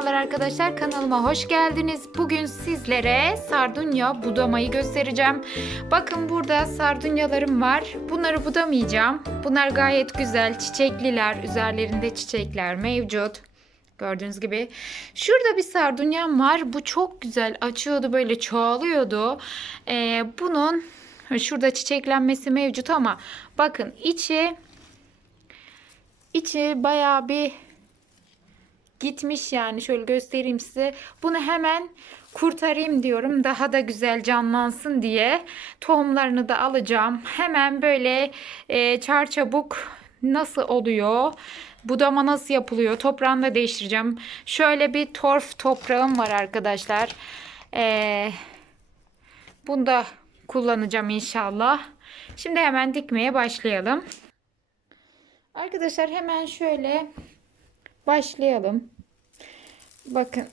Merhabalar arkadaşlar kanalıma hoş geldiniz. Bugün sizlere sardunya budamayı göstereceğim. Bakın burada sardunyalarım var. Bunları budamayacağım. Bunlar gayet güzel çiçekliler. Üzerlerinde çiçekler mevcut. Gördüğünüz gibi. Şurada bir sardunyam var. Bu çok güzel açıyordu böyle çoğalıyordu. Ee, bunun şurada çiçeklenmesi mevcut ama bakın içi içi bayağı bir gitmiş yani şöyle göstereyim size. Bunu hemen kurtarayım diyorum. Daha da güzel canlansın diye tohumlarını da alacağım. Hemen böyle e, çarçabuk nasıl oluyor? Budama nasıl yapılıyor? Toprağını da değiştireceğim. Şöyle bir torf toprağım var arkadaşlar. Ee, bunu da kullanacağım inşallah. Şimdi hemen dikmeye başlayalım. Arkadaşlar hemen şöyle başlayalım. Bakın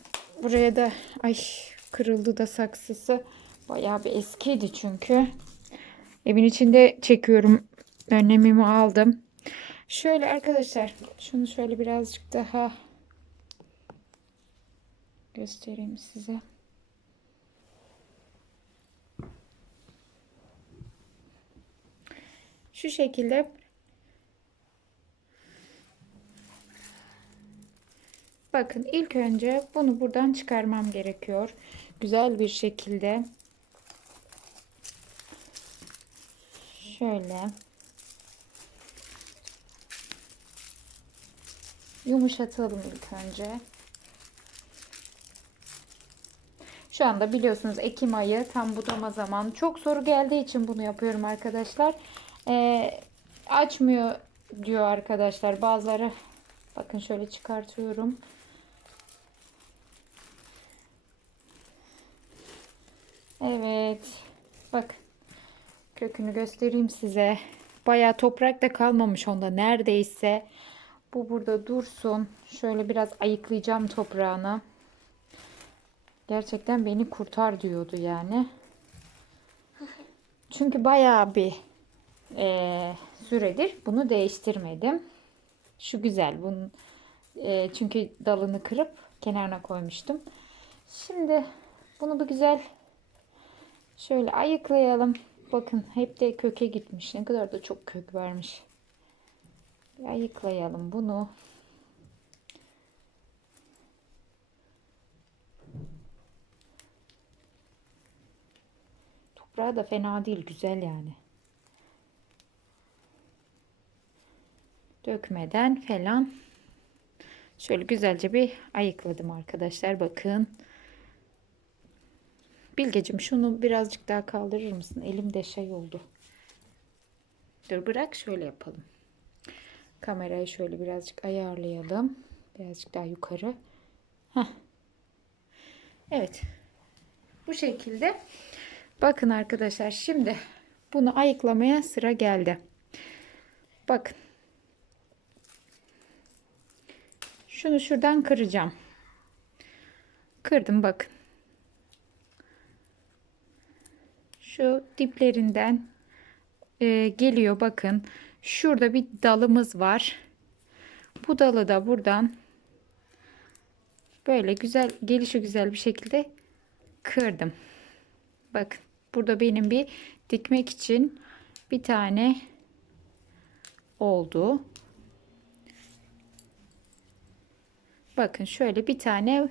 buraya da ay kırıldı da saksısı. Bayağı bir eskiydi çünkü. Evin içinde çekiyorum. Önlemimi aldım. Şöyle arkadaşlar şunu şöyle birazcık daha göstereyim size. Şu şekilde Bakın ilk önce bunu buradan çıkarmam gerekiyor. Güzel bir şekilde. Şöyle. Yumuşatalım ilk önce. Şu anda biliyorsunuz Ekim ayı tam budama zamanı. Çok soru geldiği için bunu yapıyorum arkadaşlar. Ee, açmıyor diyor arkadaşlar. Bazıları bakın şöyle çıkartıyorum. Evet. Bak. Kökünü göstereyim size. Bayağı toprak da kalmamış onda neredeyse. Bu burada dursun. Şöyle biraz ayıklayacağım toprağını. Gerçekten beni kurtar diyordu yani. Çünkü bayağı bir e, süredir bunu değiştirmedim. Şu güzel. Bunun e, çünkü dalını kırıp kenarına koymuştum. Şimdi bunu bir güzel Şöyle ayıklayalım. Bakın hep de köke gitmiş. Ne kadar da çok kök vermiş. Bir ayıklayalım bunu. Toprağı da fena değil. Güzel yani. Dökmeden falan. Şöyle güzelce bir ayıkladım arkadaşlar. Bakın. Bilgecim şunu birazcık daha kaldırır mısın? Elimde şey oldu. Dur bırak şöyle yapalım. Kamerayı şöyle birazcık ayarlayalım. Birazcık daha yukarı. Heh. Evet. Bu şekilde. Bakın arkadaşlar şimdi bunu ayıklamaya sıra geldi. Bakın. Şunu şuradan kıracağım. Kırdım bakın. şu diplerinden e, geliyor. Bakın şurada bir dalımız var. Bu dalı da buradan böyle güzel gelişi güzel bir şekilde kırdım. Bakın burada benim bir dikmek için bir tane oldu. Bakın şöyle bir tane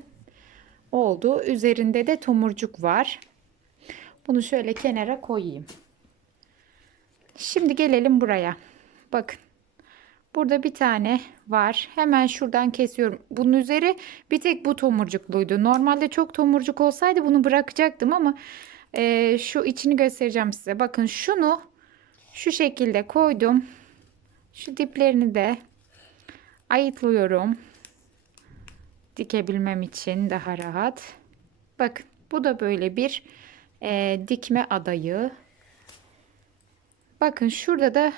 oldu. Üzerinde de tomurcuk var bunu şöyle kenara koyayım. Şimdi gelelim buraya. Bakın. Burada bir tane var. Hemen şuradan kesiyorum. Bunun üzeri bir tek bu tomurcukluydu. Normalde çok tomurcuk olsaydı bunu bırakacaktım ama e, şu içini göstereceğim size. Bakın şunu şu şekilde koydum. Şu diplerini de ayıtlıyorum. Dikebilmem için daha rahat. Bakın bu da böyle bir e, dikme adayı. Bakın şurada da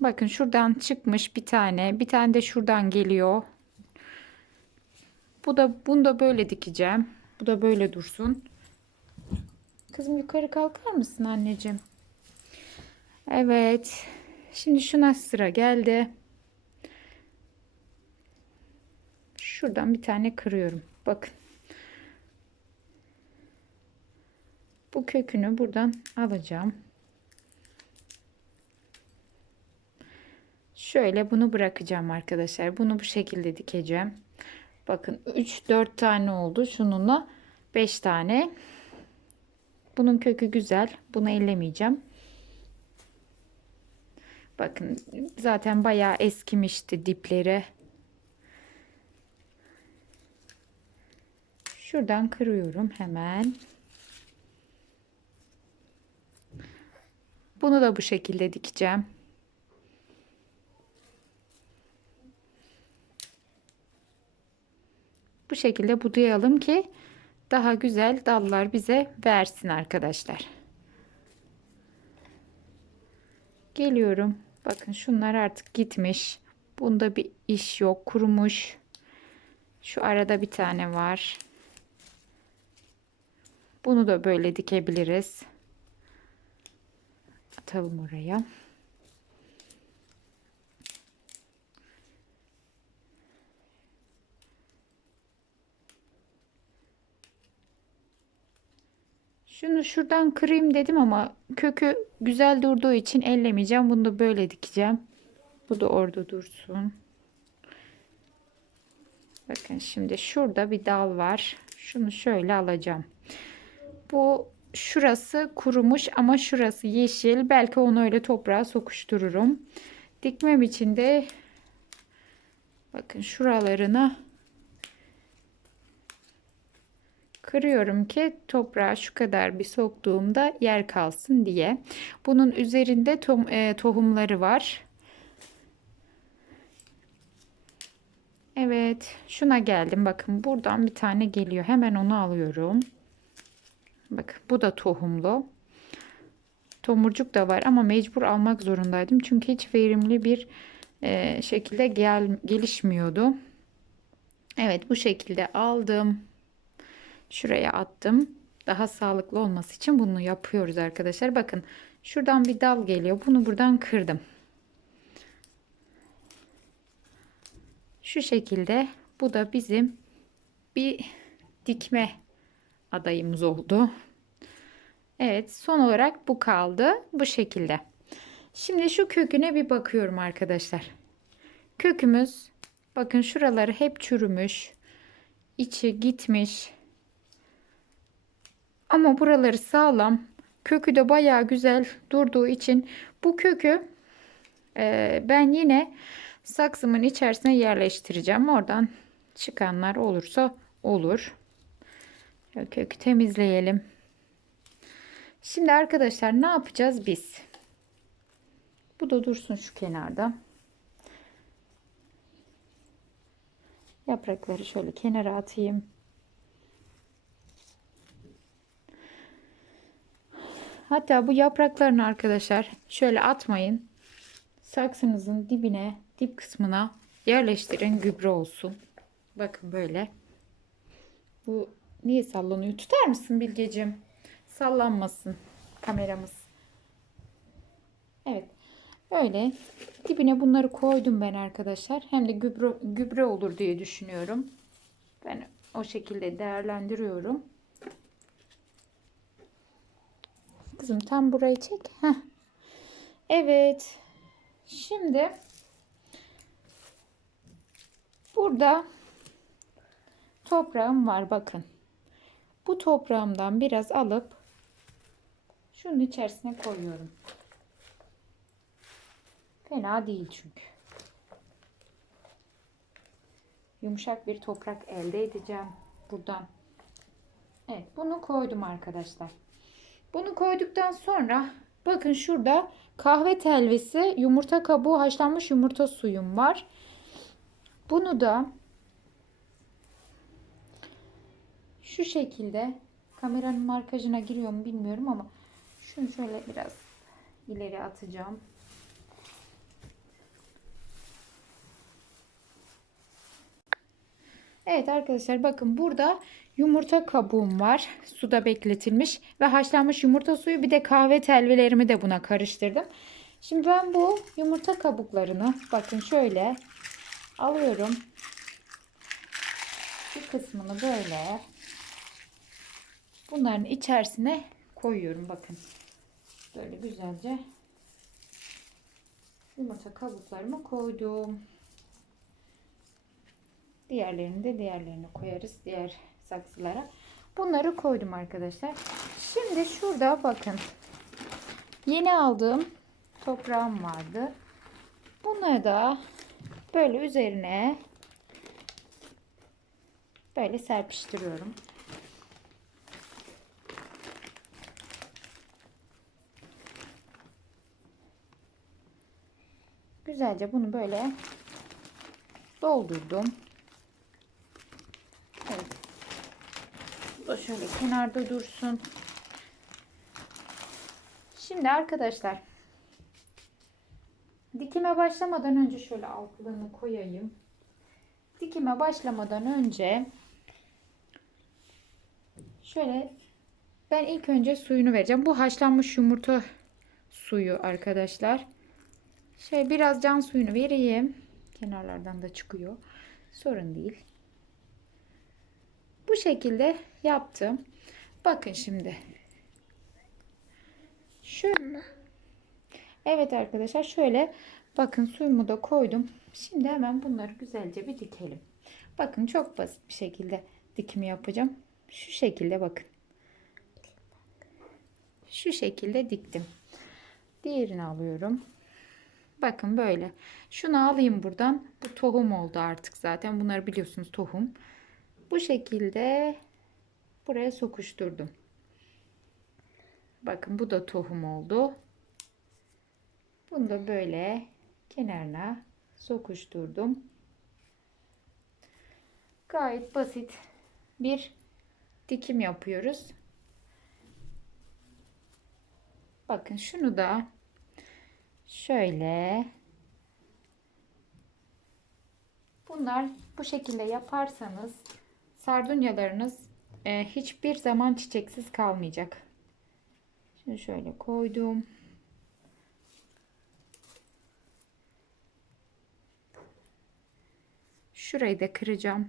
bakın şuradan çıkmış bir tane. Bir tane de şuradan geliyor. Bu da bunu da böyle dikeceğim. Bu da böyle dursun. Kızım yukarı kalkar mısın anneciğim? Evet. Şimdi şuna sıra geldi. şuradan bir tane kırıyorum. Bakın. Bu kökünü buradan alacağım. Şöyle bunu bırakacağım arkadaşlar. Bunu bu şekilde dikeceğim. Bakın 3-4 tane oldu. Şununla 5 tane. Bunun kökü güzel. Bunu ellemeyeceğim. Bakın zaten bayağı eskimişti dipleri. Şuradan kırıyorum hemen. Bunu da bu şekilde dikeceğim. Bu şekilde budayalım ki daha güzel dallar bize versin arkadaşlar. Geliyorum. Bakın şunlar artık gitmiş. Bunda bir iş yok. Kurumuş. Şu arada bir tane var. Bunu da böyle dikebiliriz. Atalım oraya. Şunu şuradan kırayım dedim ama kökü güzel durduğu için ellemeyeceğim. Bunu da böyle dikeceğim. Bu da orada dursun. Bakın şimdi şurada bir dal var. Şunu şöyle alacağım. Bu şurası kurumuş ama şurası yeşil. Belki onu öyle toprağa sokuştururum. Dikmem için de bakın şuralarına kırıyorum ki toprağa şu kadar bir soktuğumda yer kalsın diye. Bunun üzerinde e, tohumları var. Evet, şuna geldim. Bakın buradan bir tane geliyor. Hemen onu alıyorum. Bak bu da tohumlu. Tomurcuk da var ama mecbur almak zorundaydım. Çünkü hiç verimli bir e, şekilde gel gelişmiyordu. Evet bu şekilde aldım. Şuraya attım. Daha sağlıklı olması için bunu yapıyoruz arkadaşlar. Bakın şuradan bir dal geliyor. Bunu buradan kırdım. Şu şekilde bu da bizim bir dikme adayımız oldu. Evet son olarak bu kaldı. Bu şekilde. Şimdi şu köküne bir bakıyorum arkadaşlar. Kökümüz bakın şuraları hep çürümüş. içi gitmiş. Ama buraları sağlam. Kökü de bayağı güzel durduğu için bu kökü e, ben yine saksımın içerisine yerleştireceğim. Oradan çıkanlar olursa olur. Kökü temizleyelim. Şimdi arkadaşlar ne yapacağız biz? Bu da dursun şu kenarda. Yaprakları şöyle kenara atayım. Hatta bu yapraklarını arkadaşlar şöyle atmayın. Saksınızın dibine, dip kısmına yerleştirin gübre olsun. Bakın böyle. Bu niye sallanıyor? Tutar mısın Bilgecim? Sallanmasın kameramız. Evet. Böyle dibine bunları koydum ben arkadaşlar. Hem de gübre, gübre olur diye düşünüyorum. Ben o şekilde değerlendiriyorum. Kızım tam burayı çek. Heh. Evet. Şimdi burada toprağım var bakın. Bu toprağımdan biraz alıp şunun içerisine koyuyorum. Fena değil çünkü. Yumuşak bir toprak elde edeceğim buradan. Evet bunu koydum arkadaşlar. Bunu koyduktan sonra bakın şurada kahve telvesi, yumurta kabuğu, haşlanmış yumurta suyum var. Bunu da şu şekilde kameranın markajına giriyor mu bilmiyorum ama şunu şöyle biraz ileri atacağım. Evet arkadaşlar bakın burada yumurta kabuğum var. Suda bekletilmiş ve haşlanmış yumurta suyu bir de kahve telvelerimi de buna karıştırdım. Şimdi ben bu yumurta kabuklarını bakın şöyle alıyorum. bir kısmını böyle bunların içerisine koyuyorum bakın. Böyle güzelce yumurta kabuklarımı koydum. Diğerlerini de diğerlerine koyarız. Diğer saksılara. Bunları koydum arkadaşlar. Şimdi şurada bakın. Yeni aldığım toprağım vardı. Bunları da böyle üzerine böyle serpiştiriyorum. Güzelce bunu böyle doldurdum. Evet. Bu şöyle kenarda dursun. Şimdi arkadaşlar dikime başlamadan önce şöyle altlarını koyayım. Dikime başlamadan önce şöyle ben ilk önce suyunu vereceğim. Bu haşlanmış yumurta suyu arkadaşlar. Şöyle biraz can suyunu vereyim. Kenarlardan da çıkıyor. Sorun değil. Bu şekilde yaptım. Bakın şimdi. Şöyle. Evet arkadaşlar şöyle bakın suyumu da koydum. Şimdi hemen bunları güzelce bir dikelim. Bakın çok basit bir şekilde dikimi yapacağım. Şu şekilde bakın. Şu şekilde diktim. Diğerini alıyorum. Bakın böyle. Şunu alayım buradan. Bu tohum oldu artık zaten. Bunları biliyorsunuz tohum. Bu şekilde buraya sokuşturdum. Bakın bu da tohum oldu. Bunu da böyle kenarına sokuşturdum. Gayet basit bir dikim yapıyoruz. Bakın şunu da şöyle bunlar bu şekilde yaparsanız sardunyalarınız e, hiçbir zaman çiçeksiz kalmayacak. Şimdi şöyle koydum. Şurayı da kıracağım.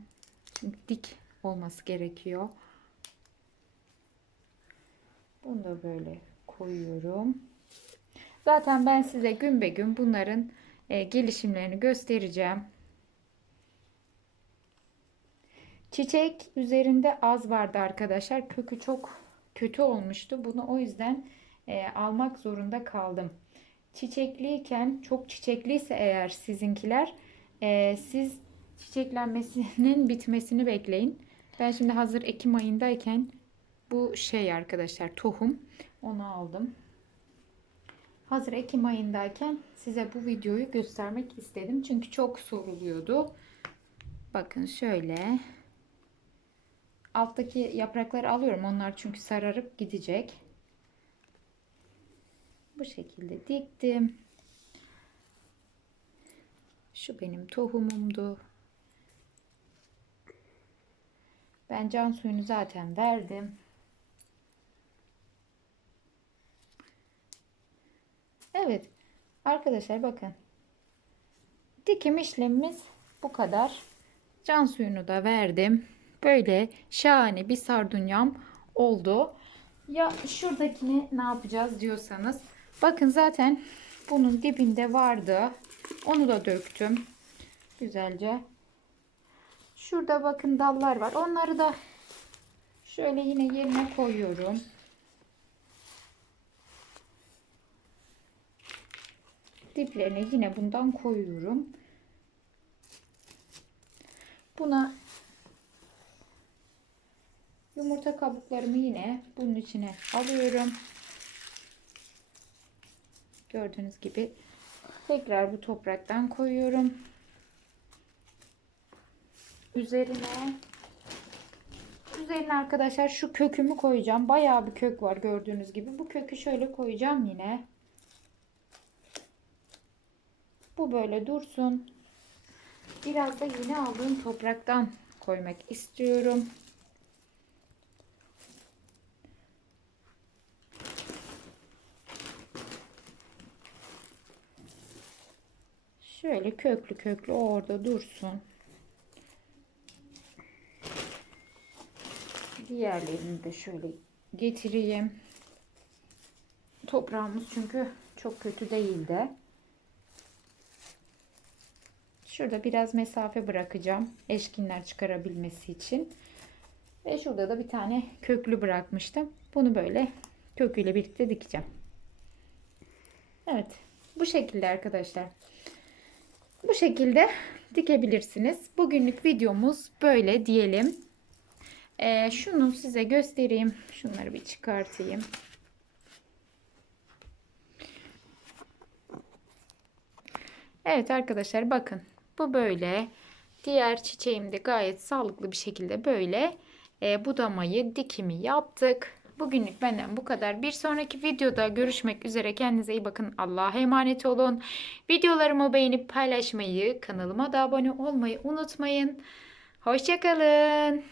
Çünkü dik olması gerekiyor. Bunu da böyle koyuyorum. Zaten ben size gün be gün bunların e, gelişimlerini göstereceğim. Çiçek üzerinde az vardı arkadaşlar. Kökü çok kötü olmuştu. Bunu o yüzden e, almak zorunda kaldım. Çiçekliyken çok çiçekliyse eğer sizinkiler e, siz çiçeklenmesinin bitmesini bekleyin. Ben şimdi hazır Ekim ayındayken bu şey arkadaşlar tohum onu aldım. Hazır Ekim ayındayken size bu videoyu göstermek istedim. Çünkü çok soruluyordu. Bakın şöyle. Alttaki yaprakları alıyorum. Onlar çünkü sararıp gidecek. Bu şekilde diktim. Şu benim tohumumdu. Ben can suyunu zaten verdim. Evet. Arkadaşlar bakın. Dikim işlemimiz bu kadar. Can suyunu da verdim. Böyle şahane bir sardunyam oldu. Ya şuradakini ne yapacağız diyorsanız. Bakın zaten bunun dibinde vardı. Onu da döktüm. Güzelce. Şurada bakın dallar var. Onları da şöyle yine yerine koyuyorum. Diplerine yine bundan koyuyorum. Buna yumurta kabuklarımı yine bunun içine alıyorum. Gördüğünüz gibi tekrar bu topraktan koyuyorum. Üzerine üzerine arkadaşlar şu kökümü koyacağım. Bayağı bir kök var gördüğünüz gibi. Bu kökü şöyle koyacağım yine. Bu böyle dursun. Biraz da yine aldığım topraktan koymak istiyorum. Şöyle köklü köklü orada dursun. Diğerlerini de şöyle getireyim. Toprağımız çünkü çok kötü değildi. Şurada biraz mesafe bırakacağım. Eşkinler çıkarabilmesi için. Ve şurada da bir tane köklü bırakmıştım. Bunu böyle köküyle birlikte dikeceğim. Evet. Bu şekilde arkadaşlar. Bu şekilde dikebilirsiniz. Bugünlük videomuz böyle diyelim. Ee, şunu size göstereyim. Şunları bir çıkartayım. Evet arkadaşlar bakın. Bu böyle. Diğer çiçeğim de gayet sağlıklı bir şekilde böyle e, budamayı, dikimi yaptık. Bugünlük benden bu kadar. Bir sonraki videoda görüşmek üzere. Kendinize iyi bakın. Allah'a emanet olun. Videolarımı beğenip paylaşmayı, kanalıma da abone olmayı unutmayın. Hoşçakalın.